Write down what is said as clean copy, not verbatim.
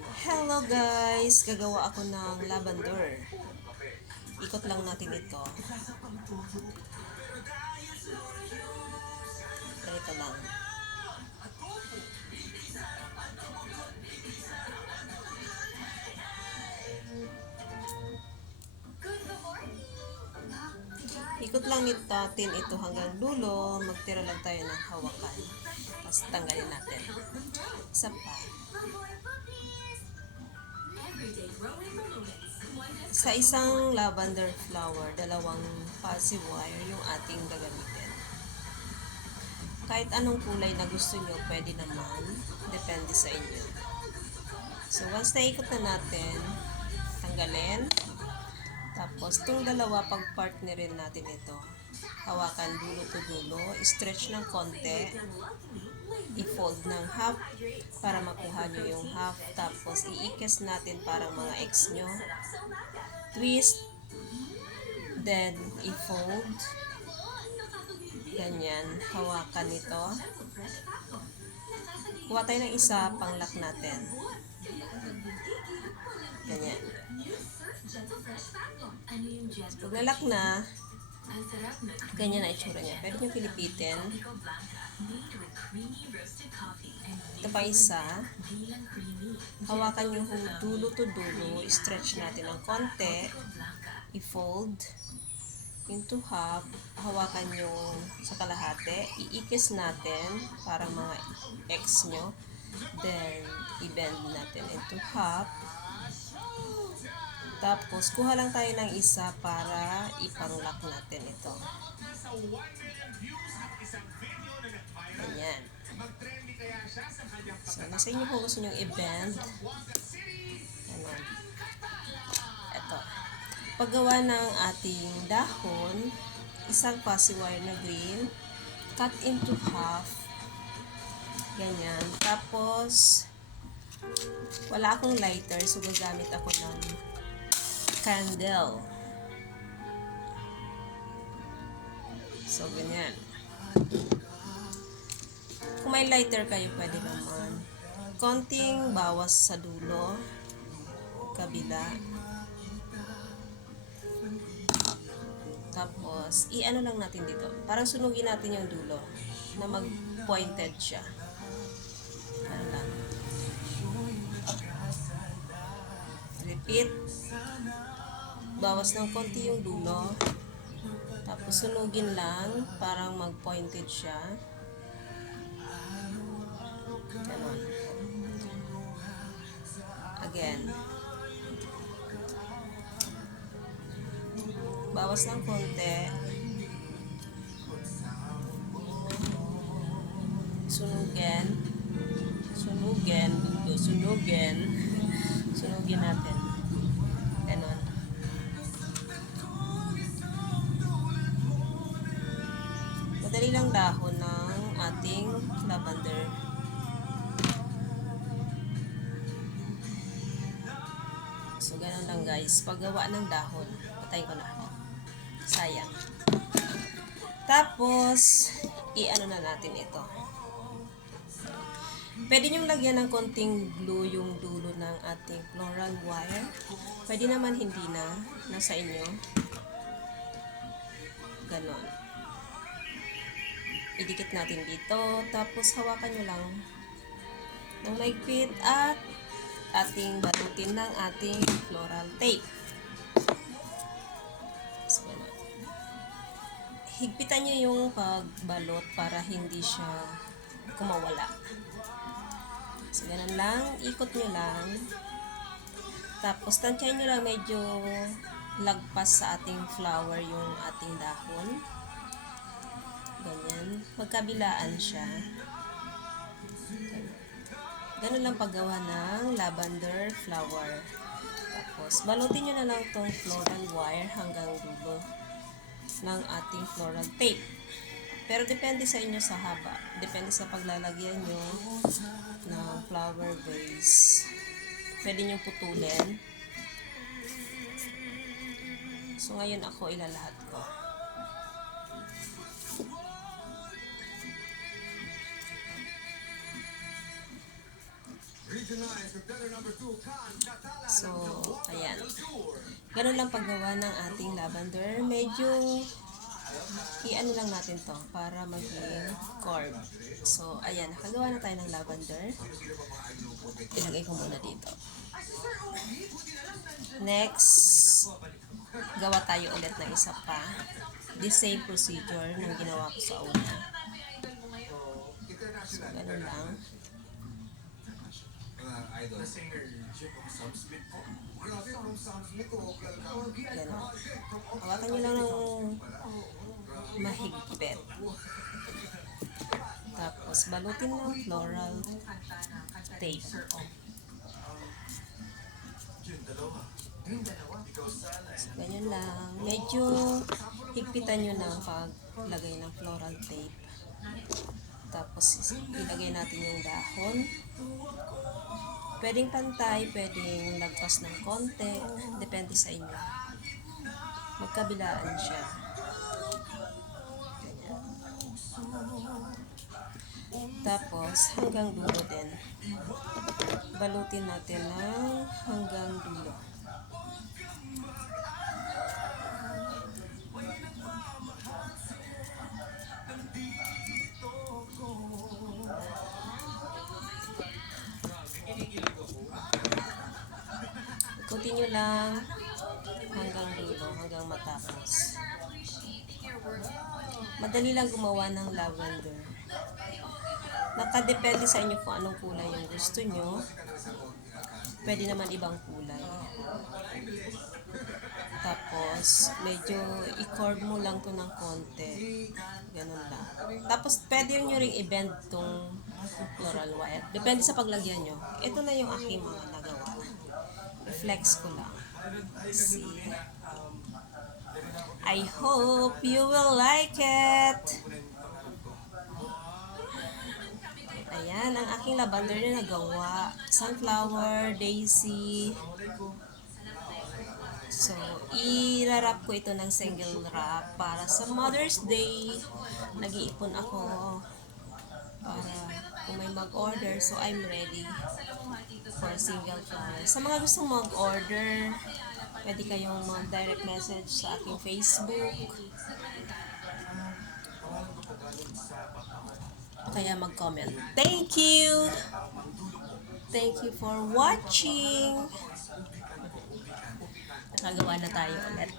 Hello guys! Gagawa ako ng lavender. Ikot lang natin ito. Ganito lang. Ikot lang natin ito hanggang dulo. Magtira lang tayo ng hawakan. Tapos tanggalin natin. Isa pa. Sa isang lavender flower, dalawang fuzzy wire yung ating gagamitin. Kahit anong kulay na gusto nyo, pwede naman. Depende sa inyo. So, once naikot na natin, tanggalin. Tapos, itong dalawa, pag-partnerin natin ito. Hawakan dulo to dulo. Stretch ng konti. I-fold ng half para makuha nyo yung half. Tapos, iikis natin parang mga X nyo. Twist. Then, i-fold. Ganyan. Hawakan ito. Kuha tayo ng isa, pang-lock natin. Ganyan. Pag nalock na, ganyan na itsura niya. Pwede nyo pilipitin. Ito pa isa. Hawakan nyo dulo to dulo. Stretch natin ng konti. I-fold into half. Hawakan nyo sa kalahati. Iikis natin parang mga X nyo. Then, i-bend natin into half. Tapos, kuha lang tayo ng isa para ipang-lock natin ito. Ganyan. So, nasa inyo kung gusto nyo i-bend. Ganun. Ito. Paggawa ng ating dahon, isang fuzzy wire na green, cut into half. Ganyan. Tapos, wala akong lighter, so gagamit ako ng candle. So, ganyan. Kung may lighter kayo, pwede naman. Konting bawas sa dulo. Kabila. Tapos, i-ano lang natin dito. Parang sunugin natin yung dulo na mag-pointed siya. Ano lang. Repeat. Bawas ng konti yung dulo. Tapos sunugin lang. Parang mag-pointed siya. Ganon. Again. Bawas ng konti. Sunugin. Sunugin. Sunugin. Sunugin natin. Ganon. Madali lang dahon ng ating lavender. So, ganun lang guys. Paggawa ng dahon. Patayin ko na. Sayang. Tapos, i-ano na natin ito. Pwede nyong lagyan ng konting glue yung dulo ng ating floral wire. Pwede naman hindi na. Nasa inyo. Ganon. Idikit natin dito. Tapos, hawakan nyo lang ng mahigpit at ating balutin ng ating floral tape. So, ganon. Higpitan nyo yung pagbalot para hindi siya kumawala. So, ganun lang. Ikot nyo lang. Tapos, tansyahin nyo lang medyo lagpas sa ating flower yung ating dahon. Ganyan. Magkabilaan siya. Ganun lang paggawa ng lavender flower. Tapos, balutin nyo na lang tong floral wire hanggang dulo ng ating floral tape. Pero depende sa inyo sa haba. Depende sa paglalagyan nyo ng flower vase. Pwede nyo putulin. So, ngayon ako ilalahat ko. So, ayan. Ganun lang paggawa ng ating lavender. Medyo i-ano lang natin to para maging curve. So, ayan. Nakagawa na tayo ng lavender. Ilagay ko muna dito. Next, gawa tayo ulit ng isa pa. The same procedure ng ginawa ko sa una. So, ganun lang. Ganun. Hawakan nyo lang ng mahigpit. Tapos, balutin ng floral tape. So, ganyan lang. Medyo higpitan nyo ng paglagay ng floral tape. Tapos, ilagay natin yung dahon. Pwedeng pantay, pwedeng lagpas ng konti. Depende sa inyo. Magkabilaan siya. Ganyan. Tapos, hanggang dulo din. Balutin natin ng hanggang dulo. Continue lang hanggang dulo, hanggang matapos. Madali lang gumawa ng lavender. Nakadepende sa inyo kung anong kulay yung gusto nyo. Pwede naman ibang kulay. Tapos, medyo i-curve mo lang to ng konti. Ganun lang. Tapos, pwede nyo ring i-bend tong floral wire. Depende sa paglagyan nyo. Ito na yung aking mga nagawa. I-flex ko lang. See? I hope you will like it. Ayan, ang aking lavender na nagawa. Sunflower, daisy. So, i-wrap ko ito ng single wrap para sa Mother's Day. Nag-iipon ako para kung may mag-order. So, I'm ready for single flower. Sa mga gustong mag-order, pwede kayong mag-direct message sa aking Facebook. Kaya mag-comment. Thank you! Thank you for watching! Nakagawa na tayo ulit.